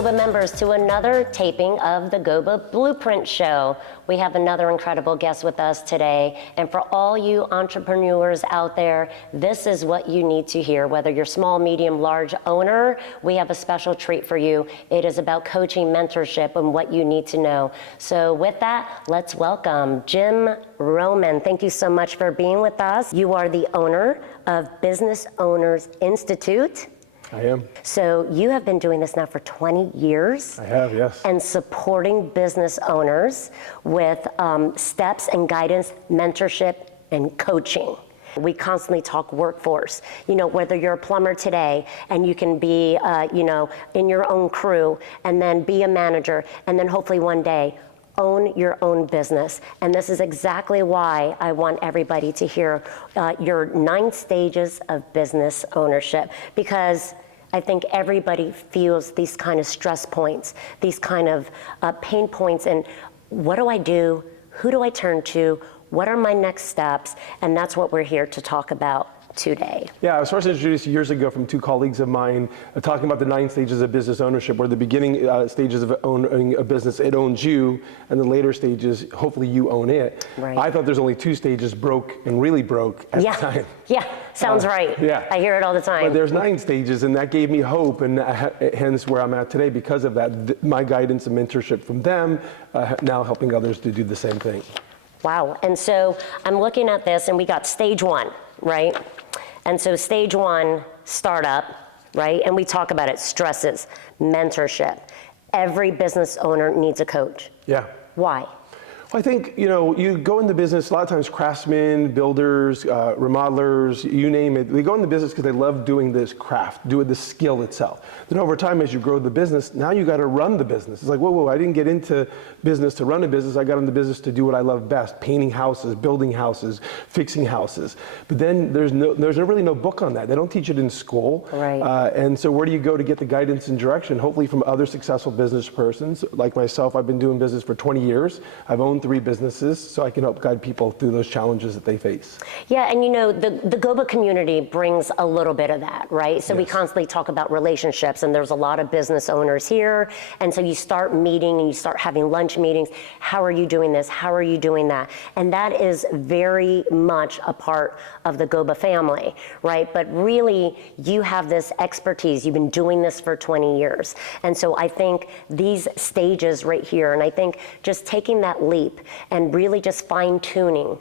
GOBA members, to another taping of the GOBA Blueprint Show. We have another incredible guest with us today. And for all you entrepreneurs out there, this is what you need to hear. Whether you're small, medium, large owner, we have a special treat for you. It is about coaching, mentorship, and what you need to know. So with that, let's welcome Jim Roman. Thank you so much for being with us. You are the owner of Business Owners Institute. I am. So you have been doing this now for 20 years. I have, yes. And supporting business owners with steps and guidance, mentorship, and coaching. We constantly talk workforce. You know, whether you're a plumber today and you can be, in your own crew and then be a manager and then hopefully one day own your own business. And this is exactly why I want everybody to hear your 9 stages of business ownership, because I think everybody feels these kind of stress points, these kind of pain points, and what do I do? Who do I turn to? What are my next steps? And that's what we're here to talk about today. Yeah, I was first introduced years ago from 2 colleagues of mine talking about the 9 stages of business ownership, where the beginning stages of owning a business, it owns you, and the later stages, hopefully you own it. Right. I thought there's only 2 stages, broke and really broke at the time. Yeah, sounds right. Yeah. I hear it all the time. But there's 9 stages, and that gave me hope, and hence where I'm at today because of that. My guidance and mentorship from them, now helping others to do the same thing. Wow, and so I'm looking at this and we got stage 1, right? And so stage 1, startup, right? And we talk about it, stresses, mentorship. Every business owner needs a coach. Yeah. Why? Well, I think, you go into business, a lot of times craftsmen, builders, remodelers, you name it, they go into business because they love doing this craft, doing the skill itself. Then over time, as you grow the business, now you got to run the business. It's like, whoa, I didn't get into business to run a business, I got into business to do what I love best, painting houses, building houses, fixing houses. But then there's really no book on that. They don't teach it in school. Right. And so where do you go to get the guidance and direction? Hopefully from other successful business persons. Like myself, I've been doing business for 20 years. I've owned 3 businesses, so I can help guide people through those challenges that they face. Yeah, and the GOBA community brings a little bit of that, right? So we constantly talk about relationships, and there's a lot of business owners here, and so you start meeting and you start having lunch meetings. How are you doing this? How are you doing that? And that is very much a part of the GOBA family, right? But really, you have this expertise. You've been doing this for 20 years. And so I think these stages right here, and I think just taking that leap and really just fine-tuning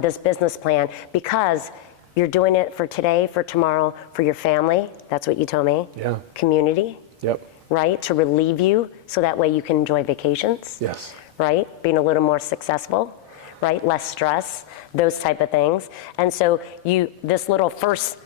this business plan, because you're doing it for today, for tomorrow, for your family. That's what you told me. Yeah. Community. Yep. Right? To relieve you so that way you can enjoy vacations. Yes. Right? Being a little more successful, right? Less stress, those type of things. And so this little first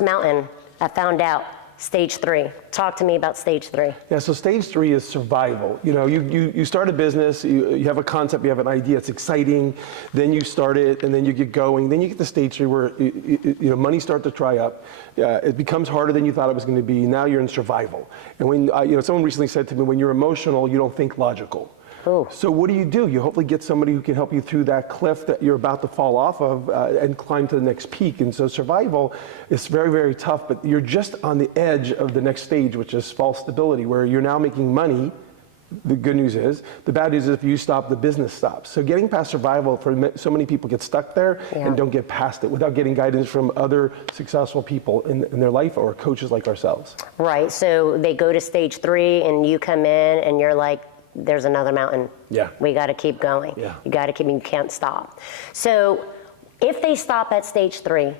mountain, I found out, stage 3. Talk to me about stage 3. Yeah, so stage 3 is survival. You start a business, you have a concept, you have an idea, it's exciting, then you start it, and then you get going, then you get to stage 3 where money starts to dry up, it becomes harder than you thought it was going to be, now you're in survival. And when, someone recently said to me, when you're emotional, you don't think logical. Ooh. So what do? You hopefully get somebody who can help you through that cliff that you're about to fall off of and climb to the next peak. And so survival is very, very tough, but you're just on the edge of the next stage, which is false stability, where you're now making money. The good news is, the bad news is if you stop, the business stops. So getting past survival, for so many people get stuck there and don't get past it without getting guidance from other successful people in their life or coaches like ourselves. Right, so they go to stage 3 and you come in and you're like, there's another mountain. Yeah. We got to keep going. Yeah. You can't stop. So if they stop at stage 3,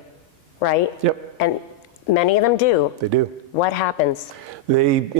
right? Yep. And many of them do. They do. What happens? They,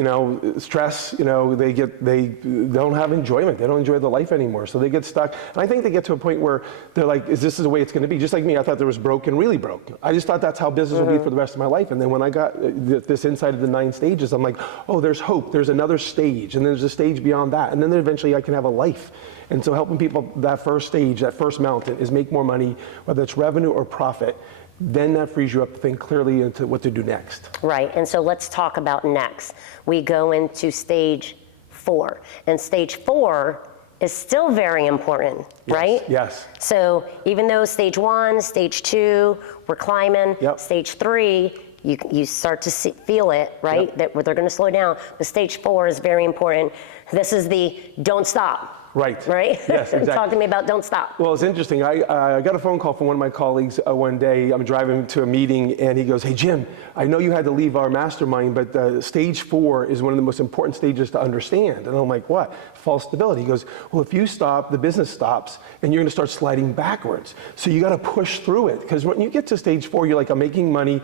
stress, they don't have enjoyment. They don't enjoy the life anymore. So they get stuck. And I think they get to a point where they're like, is this the way it's going to be? Just like me, I thought there was broke and really broke. I just thought that's how business would be for the rest of my life. And then when I got this insight of the 9 stages, I'm like, oh, there's hope. There's another stage. And there's a stage beyond that. And then eventually I can have a life. And so helping people, that first stage, that first mountain, is make more money, whether it's revenue or profit. Then that frees you up to think clearly into what to do next. Right, and so let's talk about next. We go into stage 4, and stage 4 is still very important, right? Yes. So even though stage 1, stage 2, we're climbing, Yep. stage 3, you start to feel it, right? Yep. That they're going to slow down. But stage 4 is very important. This is the don't stop. Right. Right? Yes, exactly. Talk to me about don't stop. Well, it's interesting. I got a phone call from one of my colleagues one day. I'm driving to a meeting, and he goes, "Hey, Jim, I know you had to leave our mastermind, but stage 4 is one of the most important stages to understand." And I'm like, "What?" False stability. He goes, "Well, if you stop, the business stops, and you're going to start sliding backwards. So you got to push through it. Because when you get to stage 4, you're like, I'm making money.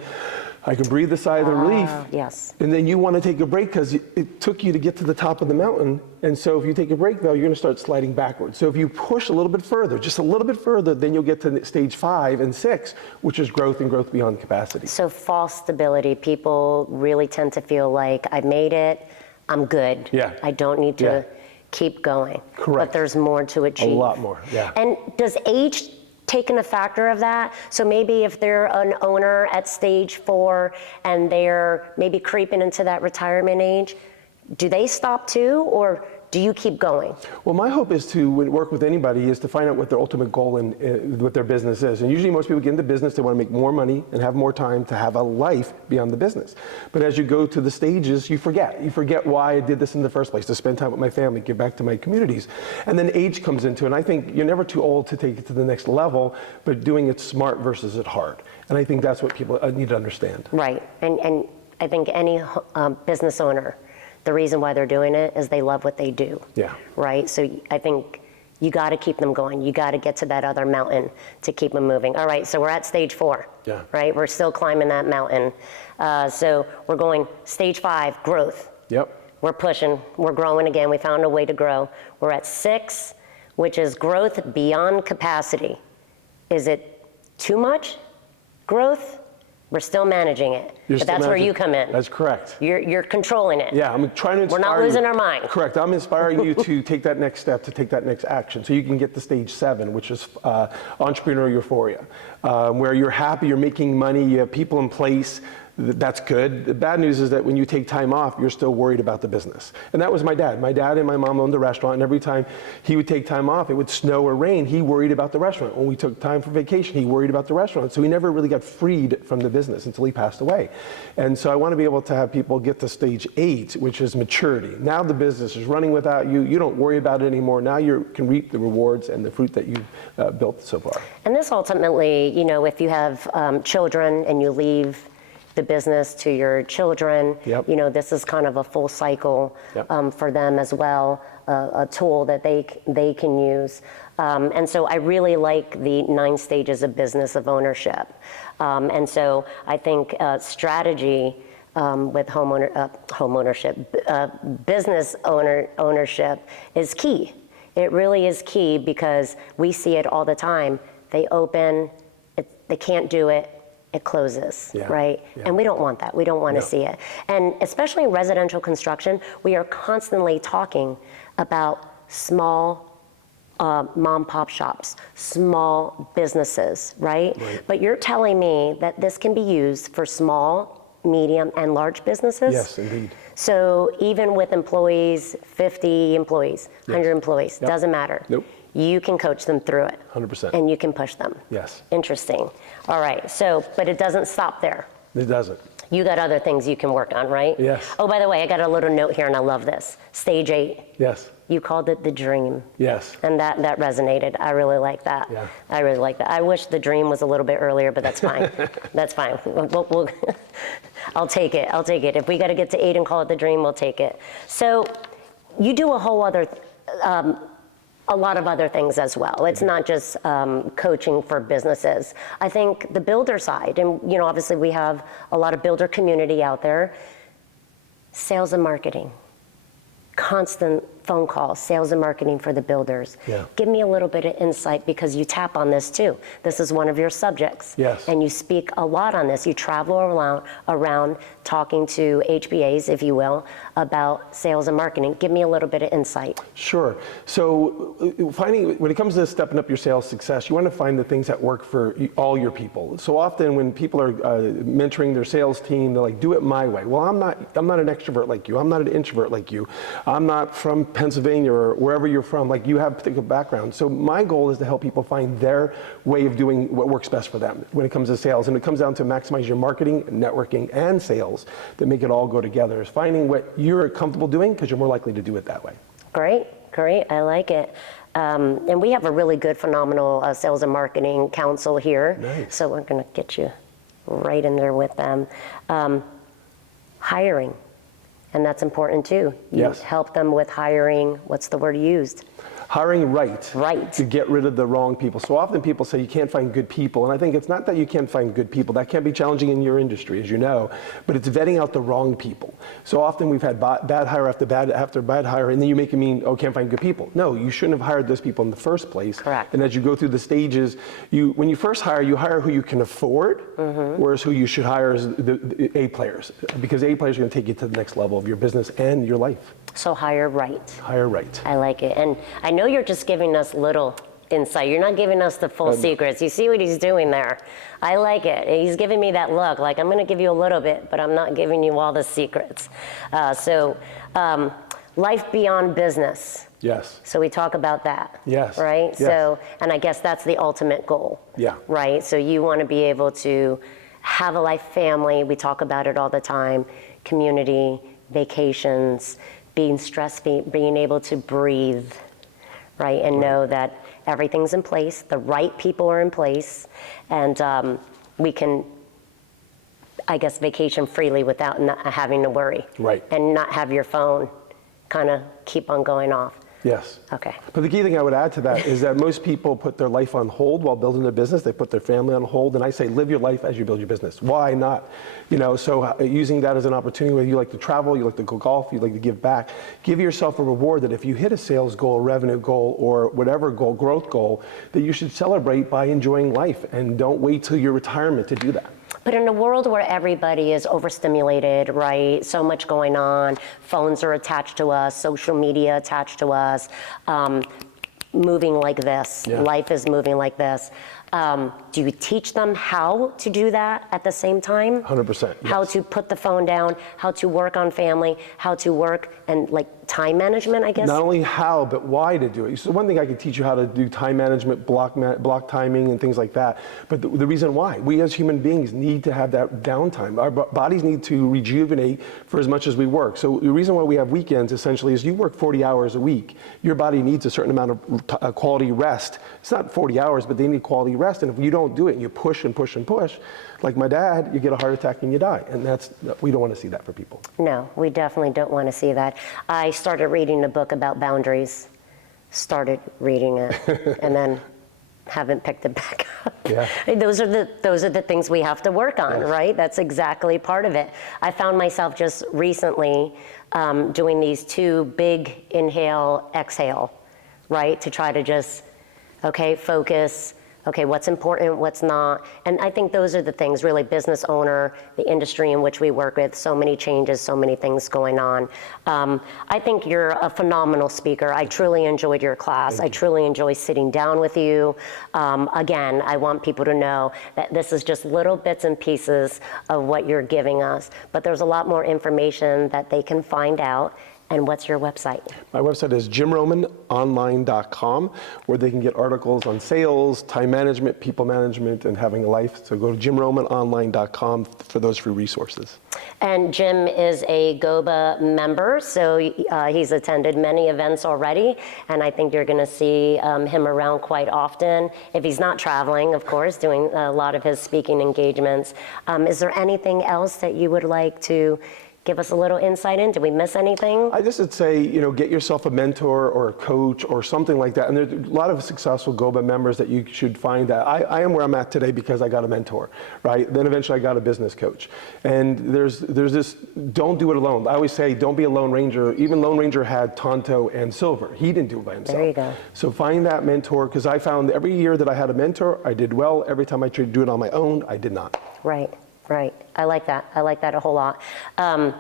I can breathe the sigh of relief." Yes. And then you want to take a break because it took you to get to the top of the mountain. And so if you take a break, though, you're going to start sliding backwards. So if you push a little bit further, just a little bit further, then you'll get to stage 5 and 6, which is growth and growth beyond capacity. So false stability, people really tend to feel like I've made it, I'm good. Yeah. I don't need to Yeah. keep going. Correct. But there's more to achieve. A lot more, yeah. And does age take in a factor of that? So maybe if they're an owner at stage 4 and they're maybe creeping into that retirement age, do they stop too, or do you keep going? Well, my hope is to work with anybody is to find out what their ultimate goal and what their business is. And usually most people get into business, they want to make more money and have more time to have a life beyond the business. But as you go to the stages, you forget. You forget why I did this in the first place, to spend time with my family, give back to my communities. And then age comes into it. And I think you're never too old to take it to the next level, but doing it smart versus it hard. And I think that's what people need to understand. Right. And I think any business owner, the reason why they're doing it is they love what they do. Yeah. Right? So I think you got to keep them going. You got to get to that other mountain to keep them moving. All right, so we're at stage 4. Yeah. Right? We're still climbing that mountain. So we're going stage 5, growth. Yep. We're pushing. We're growing again. We found a way to grow. We're at 6, which is growth beyond capacity. Is it too much growth? We're still managing it. But that's where you come in. That's correct. You're controlling it. Yeah, I'm trying to inspire We're not losing our mind. Correct. I'm inspiring you to take that next step, to take that next action, so you can get to stage 7, which is entrepreneurial euphoria, where you're happy, you're making money, you have people in place. That's good. The bad news is that when you take time off, you're still worried about the business. And that was my dad. My dad and my mom owned a restaurant, and every time he would take time off, it would snow or rain, he worried about the restaurant. When we took time for vacation, he worried about the restaurant. So he never really got freed from the business until he passed away. And so I want to be able to have people get to stage 8, which is maturity. Now the business is running without you. You don't worry about it anymore. Now you can reap the rewards and the fruit that you've built so far. And this ultimately, if you have children and you leave the business to your children, Yep. This is kind of a full cycle Yep. for them as well, a tool that they can use. And so I really like the 9 stages of business of ownership. And so I think strategy with business ownership is key. It really is key because we see it all the time. They open, they can't do it, it closes, Yeah, right? yeah. And we don't want that. We don't want to No. see it. And especially in residential construction, we are constantly talking about small mom pop shops, small businesses, right? Right. But you're telling me that this can be used for small, medium, and large businesses? Yes, indeed. So even with employees, 50 employees, 100 employees, Yep. doesn't matter. Nope. You can coach them through it. 100%. And you can push them. Yes. Interesting. All right, so, but it doesn't stop there. It doesn't. You got other things you can work on, right? Yes. Oh, by the way, I got a little note here and I love this. Stage 8, Yes. you called it the dream. Yes. And that resonated. I really like that. Yeah. I really like that. I wish the dream was a little bit earlier, but that's fine. That's fine. We'll I'll take it. I'll take it. If we got to get to 8 and call it the dream, we'll take it. So you do a whole other, a lot of other things as well. It's not just coaching for businesses. I think the builder side, and obviously we have a lot of builder community out there, sales and marketing. Constant phone calls, sales and marketing for the builders. Yeah. Give me a little bit of insight because you tap on this too. This is one of your subjects. Yes. And you speak a lot on this. You travel around talking to HBAs, if you will, about sales and marketing. Give me a little bit of insight. Sure. So when it comes to stepping up your sales success, you want to find the things that work for all your people. So often when people are mentoring their sales team, they're like, do it my way. Well, I'm not an extrovert like you. I'm not an introvert like you. I'm not from Pennsylvania or wherever you're from, like you have a particular background. So my goal is to help people find their way of doing what works best for them when it comes to sales. And it comes down to maximize your marketing, networking, and sales that make it all go together. Is finding what you're comfortable doing because you're more likely to do it that way. Great. I like it. And we have a really good, phenomenal sales and marketing council here. Nice. So we're going to get you right in there with them. Hiring. And that's important too. You Yes. help them with hiring. What's the word used? Hiring right. Right. To get rid of the wrong people. So often people say you can't find good people, and I think it's not that you can't find good people. That can be challenging in your industry, as you know, but it's vetting out the wrong people. So often we've had bad hire after bad hire, and then you make it mean, oh, can't find good people. No, you shouldn't have hired those people in the first place. Correct. And as you go through the stages, when you first hire, you hire who you can afford, whereas who you should hire is the A players, because A players are going to take you to the next level of your business and your life. So hire right. Hire right. I like it. And I know you're just giving us little insight. You're not giving us the full secrets. You see what he's doing there? I like it. He's giving me that look, like I'm going to give you a little bit, but I'm not giving you all the secrets. Life beyond business. Yes. So we talk about that. Yes. Right? Yes. So, and I guess that's the ultimate goal. Yeah. Right? So you want to be able to have a life family. We talk about it all the time. Community, vacations, being stress-free, being able to breathe, right? And know that everything's in place, the right people are in place, and we can, I guess, vacation freely without not having to worry. Right. And not have your phone kind of keep on going off. Yes. Okay. But the key thing I would add to that is that most people put their life on hold while building their business. They put their family on hold, and I say live your life as you build your business. Why not? So using that as an opportunity, whether you like to travel, you like to go golf, you like to give back, give yourself a reward that if you hit a sales goal, revenue goal, or whatever goal, growth goal, that you should celebrate by enjoying life, and don't wait till your retirement to do that. But in a world where everybody is overstimulated, right? So much going on, phones are attached to us, social media attached to us, moving like this, life is moving like this. Do you teach them how to do that at the same time? 100%. Yes. How to put the phone down, how to work on family, how to work and like time management, I guess? Not only how, but why to do it. So one thing I could teach you how to do time management, block timing and things like that. But the reason why, we as human beings need to have that downtime. Our bodies need to rejuvenate for as much as we work. So the reason why we have weekends essentially is you work 40 hours a week. Your body needs a certain amount of quality rest. It's not 40 hours, but they need quality rest. And if you don't do it, you push and push and push, like my dad, you get a heart attack and you die. And we don't want to see that for people. No, we definitely don't want to see that. I started reading a book about boundaries, started reading it, and then haven't picked it back up. Yeah. Those are the things we have to work on, right? That's exactly part of it. I found myself just recently doing these 2 big inhale, exhale, right? To try to just, focus. Okay, what's important, what's not. And I think those are the things, really, business owner, the industry in which we work with, so many changes, so many things going on. I think you're a phenomenal speaker. I truly enjoyed your class. I truly enjoy sitting down with you. Again, I want people to know that this is just little bits and pieces of what you're giving us, but there's a lot more information that they can find out. And what's your website? My website is jimromanonline.com, where they can get articles on sales, time management, people management, and having a life. So go to jimromanonline.com for those free resources. And Jim is a GOBA member, so he's attended many events already, and I think you're going to see him around quite often. If he's not traveling, of course, doing a lot of his speaking engagements. Is there anything else that you would like to give us a little insight in? Did we miss anything? I just would say, get yourself a mentor or a coach or something like that. And there's a lot of successful GOBA members that you should find that. I am where I'm at today because I got a mentor, right? Then eventually I got a business coach. And there's this, don't do it alone. I always say, don't be a Lone Ranger. Even Lone Ranger had Tonto and Silver. He didn't do it by himself. There you go. So find that mentor, because I found every year that I had a mentor, I did well. Every time I tried to do it on my own, I did not. Right. Right. I like that. I like that a whole lot. And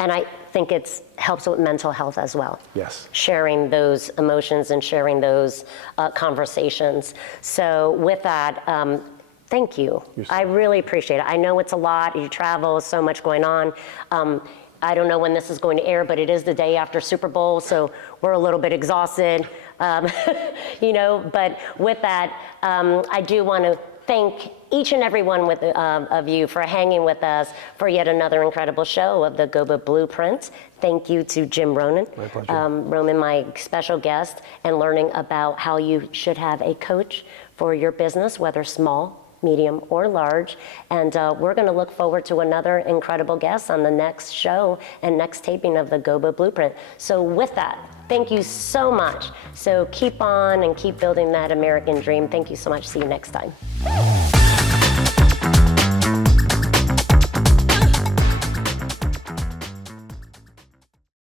I think it helps with mental health as well. Yes. Sharing those emotions and sharing those conversations. So with that, thank you. I really appreciate it. I know it's a lot. You travel, so much going on. I don't know when this is going to air, but it is the day after Super Bowl, so we're a little bit exhausted, but with that, I do want to thank each and every one of you for hanging with us for yet another incredible show of the GOBA Blueprint. Thank you to Jim Ronan. My pleasure. Roman, my special guest, and learning about how you should have a coach for your business, whether small, medium, or large. And we're going to look forward to another incredible guest on the next show and next taping of the GOBA Blueprint. So with that, thank you so much. So keep on and keep building that American dream. Thank you so much. See you next time.